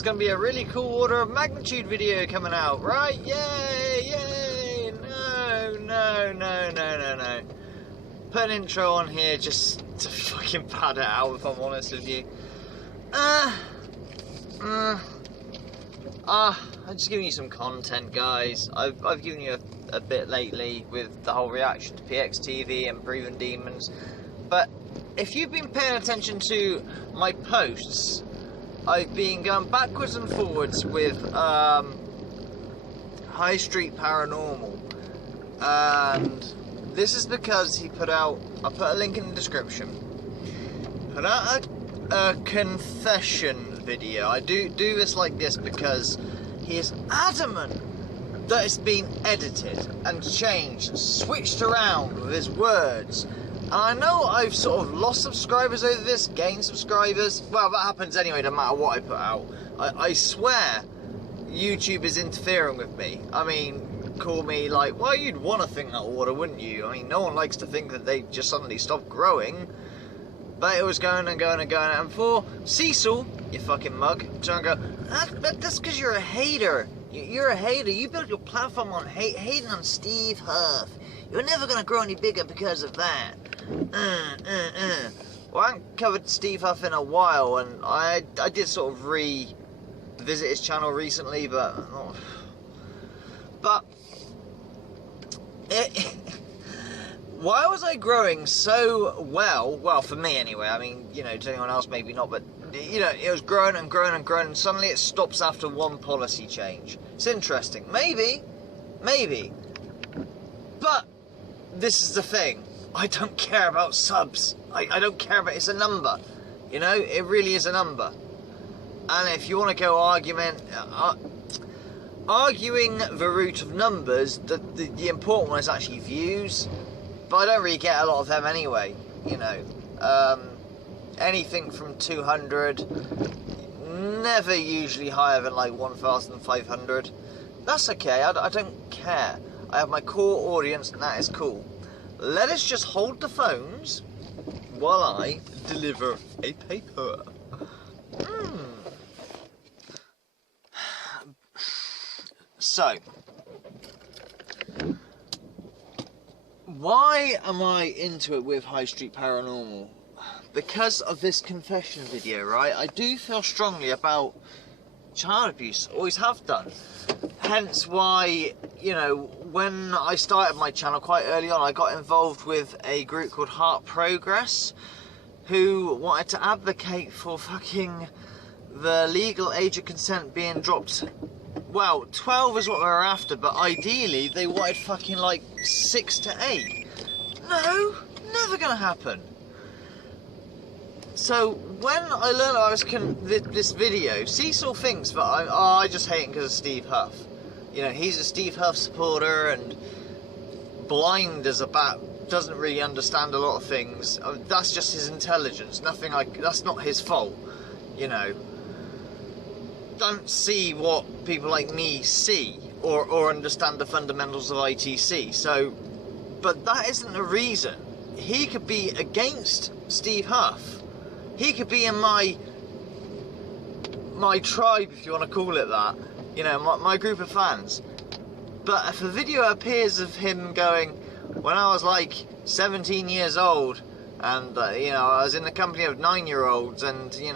there's going to be a really cool order of magnitude video coming out, right? Yay, yay! No. Put an intro on here just to fucking pad it out, if I'm honest with you. I'm just giving you some content, guys. I've given you a bit lately with the whole reaction to PXTV and Breathing Demons, but if you've been paying attention to my posts, I've been going backwards and forwards with Highstreet Paranormal, and this is because he put out, I'll put a link in the description, put out a confession video. I do this like this because he is adamant that it's been edited and changed, switched around with his words. And I know I've sort of lost subscribers over this, gained subscribers. Well, that happens anyway, no matter what I put out. I swear YouTube is interfering with me. I mean, call me like, well, you'd want to think that order, wouldn't you? I mean, no one likes to think that they just suddenly stopped growing. But it was going and going and going. And for Cecil, you fucking mug, trying to go, that's because you're a hater. You're a hater. You built your platform on hating on Steve Huff. You're never going to grow any bigger because of that. Well, I haven't covered Steve Huff in a while, and I did sort of revisit his channel recently, but why was I growing so well? Well, for me anyway. I mean, you know, to anyone else maybe not, but you know, it was growing and growing and growing, and suddenly it stops after one policy change. It's interesting. Maybe, but this is the thing. I don't care about subs. I don't care about, it's a number. You know, it really is a number. And if you want to go arguing the root of numbers, the important one is actually views. But I don't really get a lot of them anyway, you know. Anything from 200, never usually higher than like 1,500. That's okay, I don't care. I have my core audience, and that is cool. Let us just hold the phones while I deliver a paper. So, why am I into it with Highstreet Paranormal? Because of this confession video, right? I do feel strongly about child abuse, always have done. Hence why, you know, when I started my channel quite early on, I got involved with a group called Heart Progress, who wanted to advocate for fucking the legal age of consent being dropped. Well, 12 is what we were after, but ideally they wanted fucking like 6 to 8. No, never gonna happen. So when I learned I was this video, Cecil thinks that I just hate him because of Steve Huff. You know, he's a Steve Huff supporter and blind as a bat, doesn't really understand a lot of things. That's just his intelligence. Nothing like, that's not his fault. You know, don't see what people like me see or understand the fundamentals of ITC. So, but that isn't the reason. He could be against Steve Huff. He could be in my tribe, if you want to call it that. You know, my group of fans. But if a video appears of him going, when I was like 17 years old, and you know, I was in the company of 9-year-olds, and you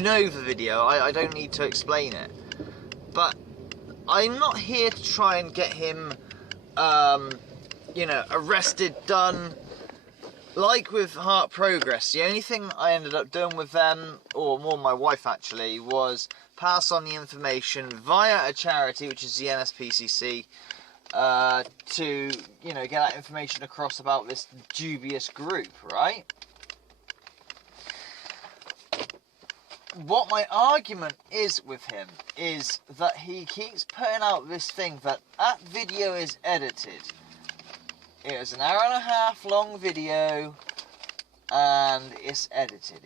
know the video. I don't need to explain it. But I'm not here to try and get him, you know, arrested, done. Like with Heart Progress, the only thing I ended up doing with them, or more my wife actually, was pass on the information via a charity, which is the NSPCC, to, you know, get that information across about this dubious group, right? What my argument is with him is that he keeps putting out this thing that video is edited. It was an hour and a half long video, and it's edited.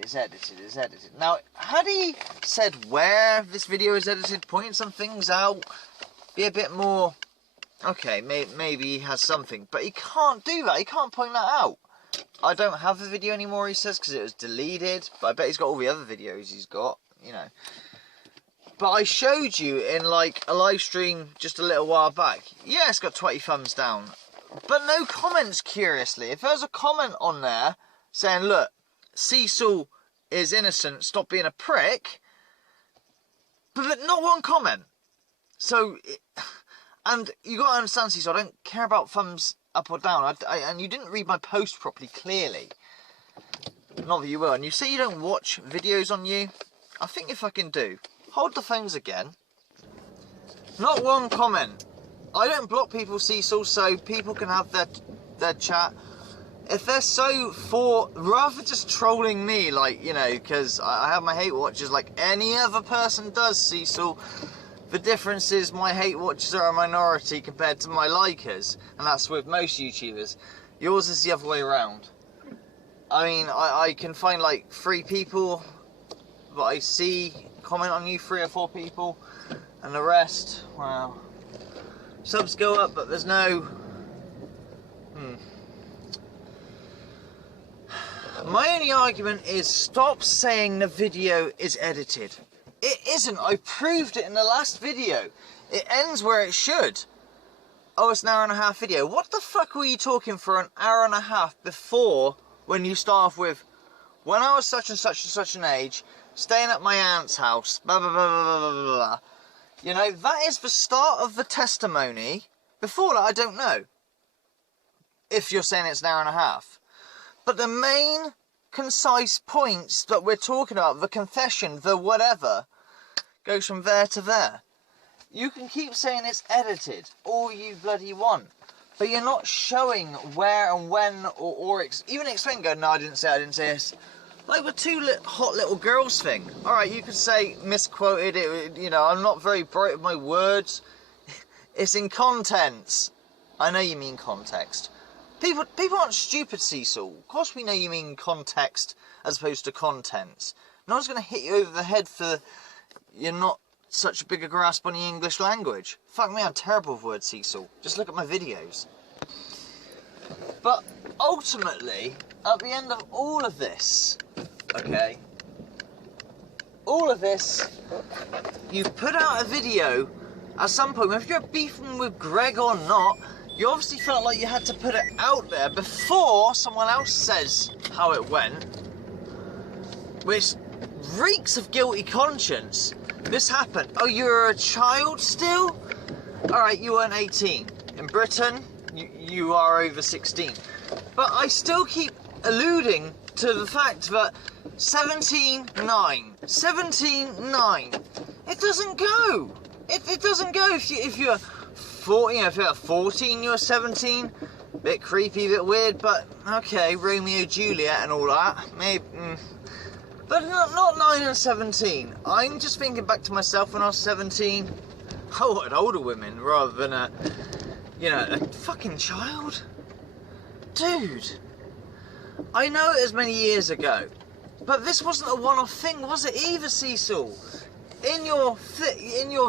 Now, had he said where this video is edited, pointing some things out, be a bit more, okay, maybe he has something, but he can't do that, he can't point that out. I don't have the video anymore, he says, because it was deleted. But I bet he's got all the other videos he's got, you know. But I showed you in like a live stream just a little while back. Yeah, it's got 20 thumbs down. But no comments, curiously. If there's a comment on there saying, look, Cecil is innocent, stop being a prick. But not one comment. So, and you got to understand, Cecil, I don't care about thumbs up or down. And you didn't read my post properly, clearly. Not that you will. And you say you don't watch videos on you. I think if I can do. Hold the phones again. Not one comment. I don't block people, Cecil, so people can have their chat. If they're so for, rather just trolling me, like, you know, because I have my hate watchers like any other person does, Cecil. The difference is my hate watchers are a minority compared to my likers, and that's with most YouTubers. Yours is the other way around. I mean, I can find like 3 people that I see comment on you, 3 or 4 people, and the rest, well, subs go up, but there's no. My only argument is stop saying the video is edited. It isn't. I proved it in the last video. It ends where it should. Oh, it's an hour and a half video. What the fuck were you talking for an hour and a half before, when you start off with, when I was such and such and such an age, staying at my aunt's house, blah, blah, blah, blah, blah, blah, blah. You know, that is the start of the testimony. Before that, I don't know. If you're saying it's an hour and a half. But the main concise points that we're talking about, the confession, the whatever, goes from there to there. You can keep saying it's edited, all you bloody want. But you're not showing where and when, or even explain, go, no, I didn't say this. Like the 2 hot little girls thing. Alright, you could say misquoted it, you know, I'm not very bright with my words. It's in contents. I know you mean context. People aren't stupid, Cecil. Of course we know you mean context as opposed to contents. No one's going to hit you over the head for you're not such a big a grasp on the English language. Fuck me, I'm terrible with words, Cecil. Just look at my videos. But ultimately, at the end of all of this, okay, all of this, you've put out a video at some point, if you're beefing with Greg or not, you obviously felt like you had to put it out there before someone else says how it went, which reeks of guilty conscience. This happened. Oh, you're a child still? Alright, you weren't 18. In Britain, you are over 16. But I still keep alluding to the fact that 17-9. 17-9. It doesn't go. It doesn't go if you're 14, you know, if you're 14, you're 17. Bit creepy, bit weird, but okay, Romeo, Juliet and all that. Maybe, but not 9 and 17. I'm just thinking back to myself when I was 17. I wanted older women rather than a fucking child. Dude, I know it was many years ago, but this wasn't a one-off thing, was it either, Cecil? In your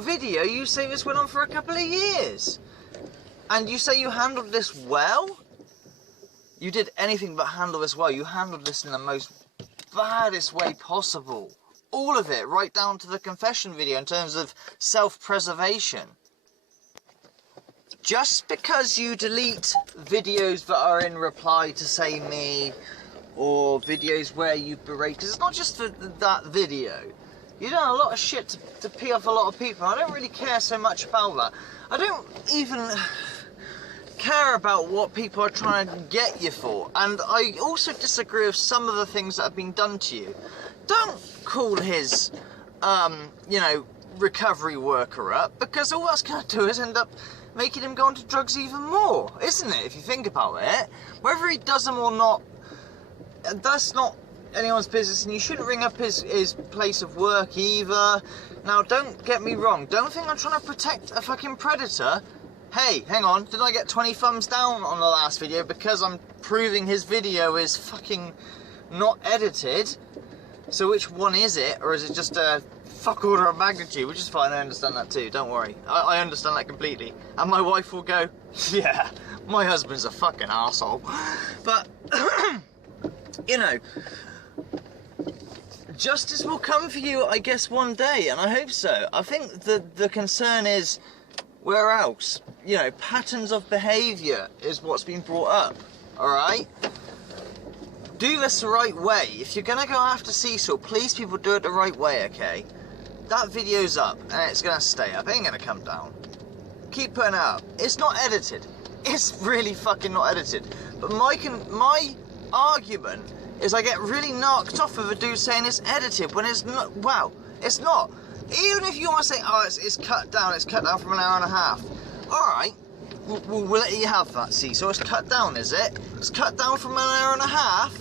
video, you say this went on for a couple of years. And you say you handled this well? You did anything but handle this well. You handled this in the most baddest way possible. All of it, right down to the confession video in terms of self-preservation. Just because you delete videos that are in reply to say me, or videos where you berate, because it's not just for that video. You've done a lot of shit to pee off a lot of people. I don't really care so much about that. I don't even care about what people are trying to get you for. And I also disagree with some of the things that have been done to you. Don't call his, recovery worker up, because all that's going to do is end up making him go onto drugs even more, isn't it, if you think about it? Whether he does them or not, that's not anyone's business, and you shouldn't ring up his place of work either. Now, don't get me wrong, don't think I'm trying to protect a fucking predator. Hey, hang on, did I get 20 thumbs down on the last video because I'm proving his video is fucking not edited? So which one is it, or is it just a fuck order of magnitude? Which is fine, I understand that too, don't worry. I understand that completely. And my wife will go, yeah, my husband's a fucking arsehole. But you know, justice will come for you, I guess, one day, and I hope so. I think the concern is, where else? You know, patterns of behaviour is what's been brought up, alright? Do this the right way. If you're gonna go after Cecil, please people do it the right way, okay? That video's up, and it's gonna stay up. It ain't gonna come down. Keep putting it up. It's not edited. It's really fucking not edited. But my argument is I get really knocked off of a dude saying it's edited when it's not. Wow, it's not. Even if you want to say, oh, it's cut down from an hour and a half. Alright, we'll let you have that, see. So it's cut down, is it? It's cut down from an hour and a half?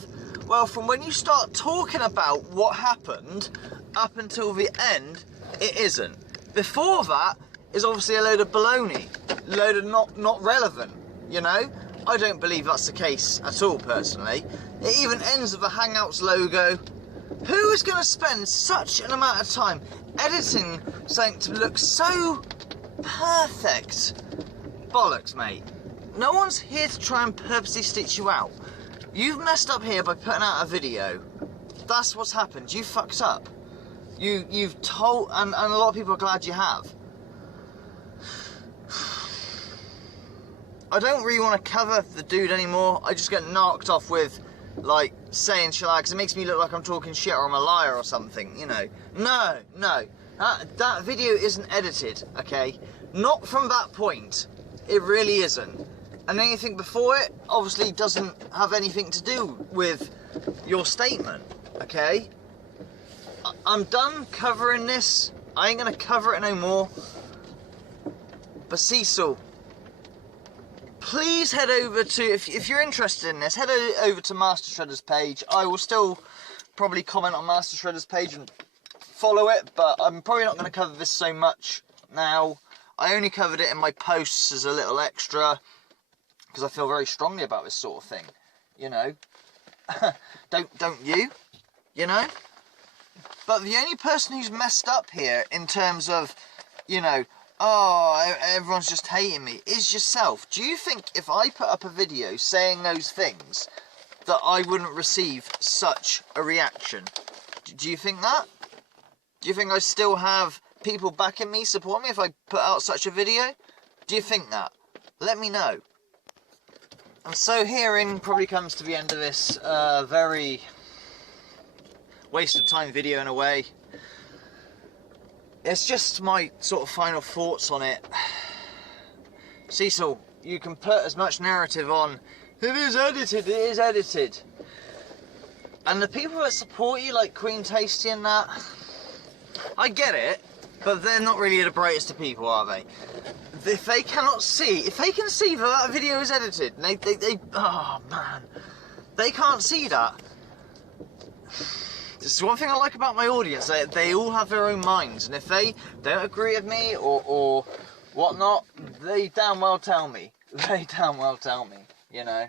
Well, from when you start talking about what happened up until the end, it isn't. Before that is obviously a load of baloney, load of not relevant, you know? I don't believe that's the case at all, personally. It even ends with a Hangouts logo. Who is going to spend such an amount of time editing something to look so perfect? Bollocks, mate. No one's here to try and purposely stitch you out. You've messed up here by putting out a video. That's what's happened. You fucked up. You've told, and a lot of people are glad you have. I don't really want to cover the dude anymore. I just get knocked off with, like, saying shit like, because it makes me look like I'm talking shit or I'm a liar or something, you know. No. That video isn't edited, okay? Not from that point. It really isn't. And anything before it obviously doesn't have anything to do with your statement, okay? I'm done covering this. I ain't gonna cover it no more. But Cecil, please head over to, if you're interested in this, head over to Master Shredder's page. I will still probably comment on Master Shredder's page and follow it, but I'm probably not going to cover this so much now. I only covered it in my posts as a little extra, because I feel very strongly about this sort of thing, you know. don't you? You know? But the only person who's messed up here in terms of, you know, oh, everyone's just hating me, is yourself. Do you think if I put up a video saying those things, that I wouldn't receive such a reaction? Do you think that? Do you think I still have people backing me, supporting me if I put out such a video? Do you think that? Let me know. And so herein probably comes to the end of this very waste of time video in a way. It's just my sort of final thoughts on it. Cecil, you can put as much narrative on. It is edited. And the people that support you, like Queen Tasty and that, I get it, but they're not really the brightest of people, are they? If they cannot see, if they can see that video is edited, and they oh man, they can't see that. This is one thing I like about my audience, they all have their own minds, and if they don't agree with me or whatnot, they damn well tell me. They damn well tell me, you know.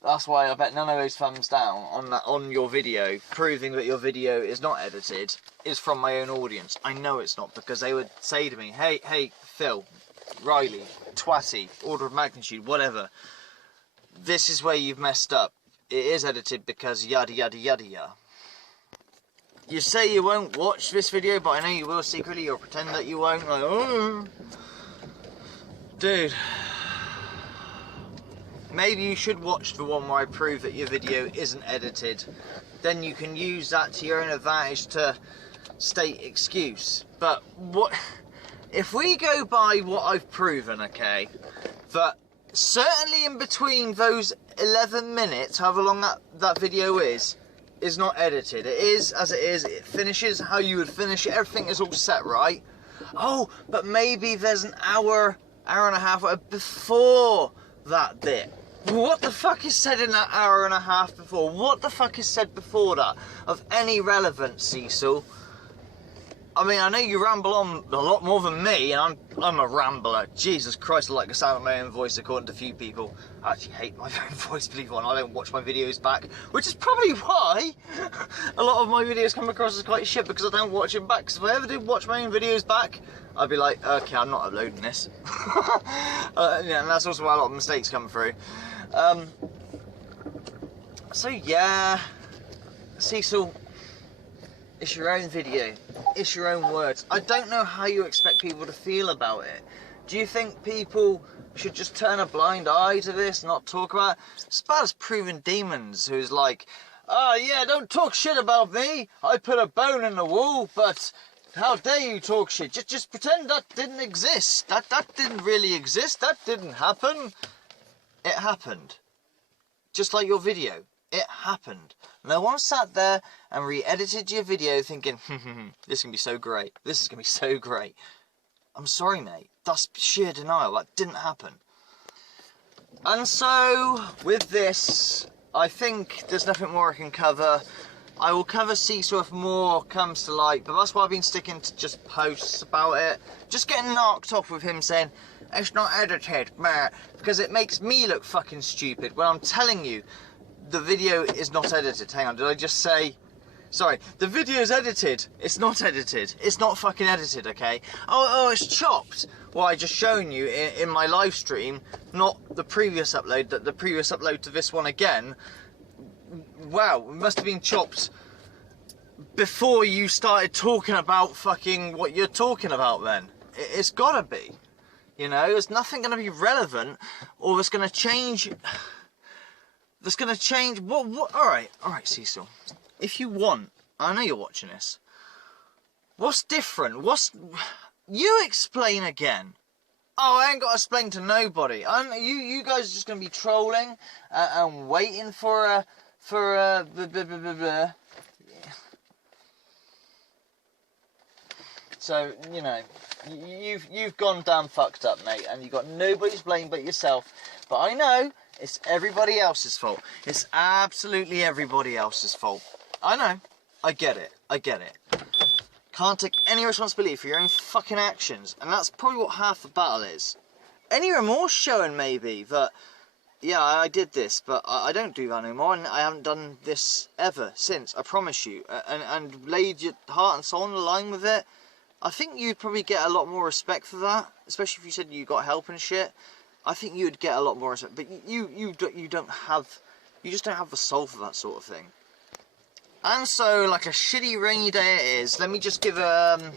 That's why I bet none of those thumbs down on your video, proving that your video is not edited, is from my own audience. I know it's not, because they would say to me, hey, Phil, Riley, Twatty, order of magnitude, whatever. This is where you've messed up. It is edited because yada yada yada yada. You say you won't watch this video, but I know you will secretly, or pretend that you won't, like, oh. Dude. Maybe you should watch the one where I prove that your video isn't edited. Then you can use that to your own advantage to state excuse. But what if we go by what I've proven, okay, that certainly in between those 11 minutes, however long that video is not edited. It is as it is, it finishes how you would finish it, everything is all set right. Oh, but maybe there's an hour and a half before that bit. What the fuck is said in that hour and a half before? What the fuck is said before that of any relevance, Cecil? I mean, I know you ramble on a lot more than me, and I'm a rambler. Jesus Christ, I like the sound of my own voice, according to a few people. I actually hate my own voice, believe it or not. I don't watch my videos back, which is probably why a lot of my videos come across as quite shit, because I don't watch them back. Because if I ever did watch my own videos back, I'd be like, okay, I'm not uploading this. Yeah, and that's also why a lot of mistakes come through. So yeah, Cecil, it's your own video, it's your own words. I don't know how you expect people to feel about it. Do you think people should just turn a blind eye to this, not talk about it? It's about as Proven Demons, who's like, oh yeah, don't talk shit about me, I put a bone in the wall, but how dare you talk shit? Just pretend that didn't exist. That didn't really exist, that didn't happen. It happened. Just like your video. It happened. No one sat there and re-edited your video thinking, this is going to be so great. This is going to be so great. I'm sorry, mate. That's sheer denial. That didn't happen. And so, with this, I think there's nothing more I can cover. I will cover Cecil if more comes to light, but that's why I've been sticking to just posts about it. Just getting knocked off with him saying, it's not edited, meh, because it makes me look fucking stupid when I'm telling you the video is not edited. Hang on, did I just say... Sorry, the video is edited. It's not edited. It's not fucking edited, okay? Oh, it's chopped. Well, I just shown you in my live stream, not the previous upload, the previous upload to this one again. Wow, it must have been chopped before you started talking about fucking what you're talking about then. It's gotta be. You know, there's nothing gonna be relevant or that's gonna change... That's gonna change... What? Alright, Cecil. If you want, I know you're watching this. What's different? You explain again. Oh, I ain't got to explain to nobody. You guys are just gonna be trolling and waiting for a blah, blah, blah, blah, blah. Yeah. So you know, you've gone damn fucked up, mate, and you've got nobody's blame but yourself. But I know it's everybody else's fault. It's absolutely everybody else's fault. I know. I get it. Can't take any responsibility for your own fucking actions. And that's probably what half the battle is. Any remorse showing, maybe, that, yeah, I did this, but I don't do that anymore, and I haven't done this ever since, I promise you. And laid your heart and soul on the line with it. I think you'd probably get a lot more respect for that, especially if you said you got help and shit. I think you'd get a lot more respect, but you don't have, you just don't have the soul for that sort of thing. And so, like a shitty rainy day it is, let me just give a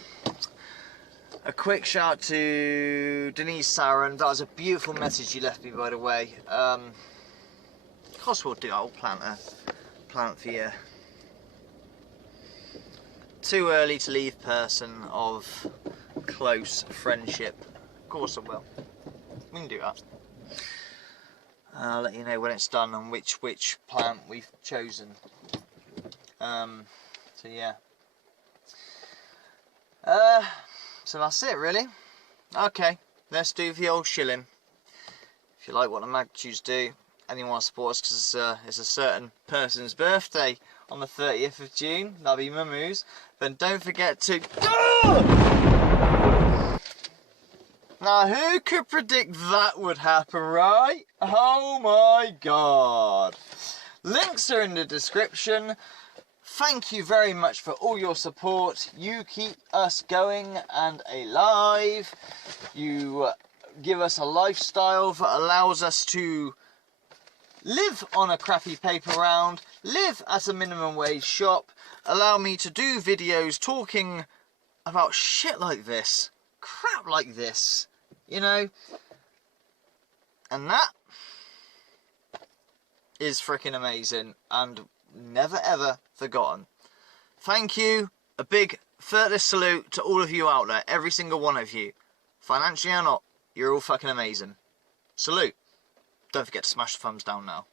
quick shout to Denise Saran. That was a beautiful message you left me, by the way. Of course we'll do, I'll plant for you. Too early to leave person of close friendship. Of course I will. We can do that. I'll let you know when it's done and which plant we've chosen. So yeah. So that's it really. Okay, let's do the old shilling. If you like what the Magtues do and you want to support us because it's a certain person's birthday on the 30th of June, that'll be Mamu's, then don't forget to... Now who could predict that would happen, right? Oh my god. Links are in the description. Thank you very much for all your support. You keep us going and alive. You give us a lifestyle that allows us to live on a crappy paper round, live at a minimum wage shop, allow me to do videos talking about shit like this, crap like this, you know, and that is freaking amazing and never ever forgotten. Thank you. A big third salute to all of you out there, every single one of you. Financially or not, you're all fucking amazing. Salute. Don't forget to smash the thumbs down now.